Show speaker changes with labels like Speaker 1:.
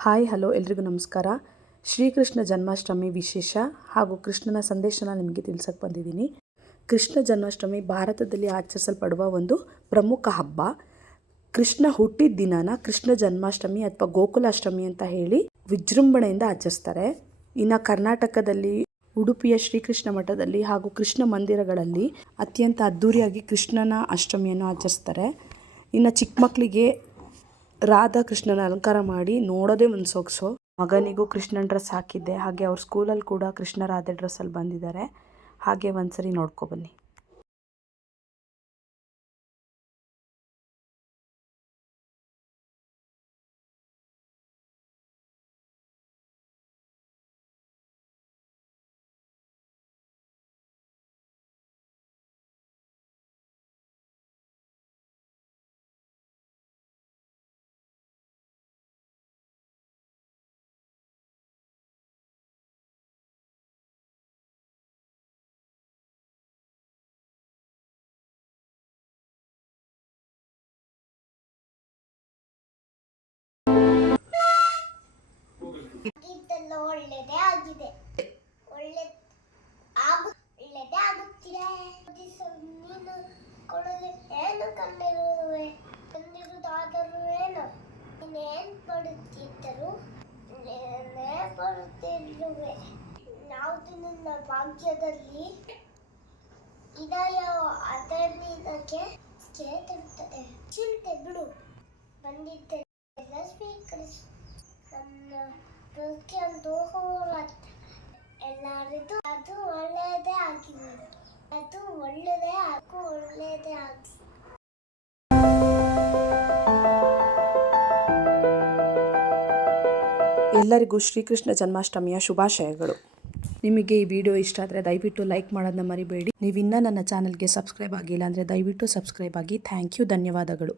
Speaker 1: Hi, hello, ಎಲ್ರಿಗೂ ನಮಸ್ಕಾರ. ಶ್ರೀಕೃಷ್ಣ ಜನ್ಮಾಷ್ಟಮಿ ವಿಶೇಷ ಹಾಗೂ ಕೃಷ್ಣನ ಸಂದೇಶನ ನಿಮಗೆ ತಿಳಿಸಕ್ಕೆ ಬಂದಿದ್ದೀನಿ. ಕೃಷ್ಣ ಜನ್ಮಾಷ್ಟಮಿ ಭಾರತದಲ್ಲಿ ಆಚರಿಸಲ್ಪಡುವ ಒಂದು ಪ್ರಮುಖ ಹಬ್ಬ. ಕೃಷ್ಣ ಹುಟ್ಟಿದ ದಿನನ ಕೃಷ್ಣ ಜನ್ಮಾಷ್ಟಮಿ ಅಥವಾ ಗೋಕುಲಾಷ್ಟಮಿ ಅಂತ ಹೇಳಿ ವಿಜೃಂಭಣೆಯಿಂದ ಆಚರಿಸ್ತಾರೆ. ಇನ್ನು ಕರ್ನಾಟಕದಲ್ಲಿ, ಉಡುಪಿಯ ಶ್ರೀಕೃಷ್ಣ ಮಠದಲ್ಲಿ ಹಾಗೂ ಕೃಷ್ಣ ಮಂದಿರಗಳಲ್ಲಿ ಅತ್ಯಂತ ಅದ್ಧೂರಿಯಾಗಿ ಕೃಷ್ಣನ ಅಷ್ಟಮಿಯನ್ನು ಆಚರಿಸ್ತಾರೆ. ಇನ್ನು ಚಿಕ್ಕ ಮಕ್ಕಳಿಗೆ ರಾಧಾಕೃಷ್ಣನ ಅಲಂಕಾರ ಮಾಡಿ ನೋಡೋದೇ ಒಂದು ಸೊಗಸು. ಮಗನಿಗೂ ಕೃಷ್ಣನ ಡ್ರೆಸ್ ಹಾಕಿದ್ದೆ. ಹಾಗೆ ಅವ್ರ ಸ್ಕೂಲಲ್ಲಿ ಕೂಡ ಕೃಷ್ಣ ರಾಧೆ ಡ್ರೆಸ್ಸಲ್ಲಿ ಬಂದಿದ್ದಾರೆ. ಹಾಗೆ ಒಂದ್ಸರಿ ನೋಡ್ಕೊಬನ್ನಿ
Speaker 2: ಒಳ್ಳೆದೇ ಆಗಿದೆ. ಒಳ್ಳೆ ಆಗು ಒಳ್ಳೆದೇ ಆಗುತ್ತಿದೆ. ನೀನು ಕೊಡಲು ಏನು ಕಂಡಿರುವೆ ಕಂಡಿರುವುದಾದರೂ ಏನು? ನೀನೇನು ಪಡುತ್ತಿದ್ದರು ನೇ ಪಡುತ್ತಿರುವೆ ಯಾವುದು ನನ್ನ ಭಾಗ್ಯದಲ್ಲಿ? ಇದೆಯೋ ಅದಕ್ಕೆ ತರುತ್ತದೆ ಚಿಂತೆ ಬಿಡು. ಬಂದಿದ್ದೆಲ್ಲ ಸ್ವೀಕರಿಸು. ನಮ್ಮ ಎಲ್ಲರಿಗೂ ಅದು ಒಳ್ಳೆಯದೇ ಆಗಿದೆ ಅದು ಒಳ್ಳೆಯದೇ ಒಳ್ಳೆಯದೇ ಆಗಿ
Speaker 1: ಎಲ್ಲರಿಗೂ ಶ್ರೀಕೃಷ್ಣ ಜನ್ಮಾಷ್ಟಮಿಯ ಶುಭಾಶಯಗಳು. ನಿಮಗೆ ಈ ವಿಡಿಯೋ ಇಷ್ಟ ಆದರೆ ದಯವಿಟ್ಟು ಲೈಕ್ ಮಾಡೋದನ್ನ ಮರಿಬೇಡಿ. ನೀವಿನ್ನೂ ನನ್ನ ಚಾನಲ್ಗೆ ಸಬ್ಸ್ಕ್ರೈಬ್ ಆಗಿಲ್ಲ ಅಂದರೆ ದಯವಿಟ್ಟು ಸಬ್ಸ್ಕ್ರೈಬ್ ಆಗಿ. ಥ್ಯಾಂಕ್ ಯು, ಧನ್ಯವಾದಗಳು.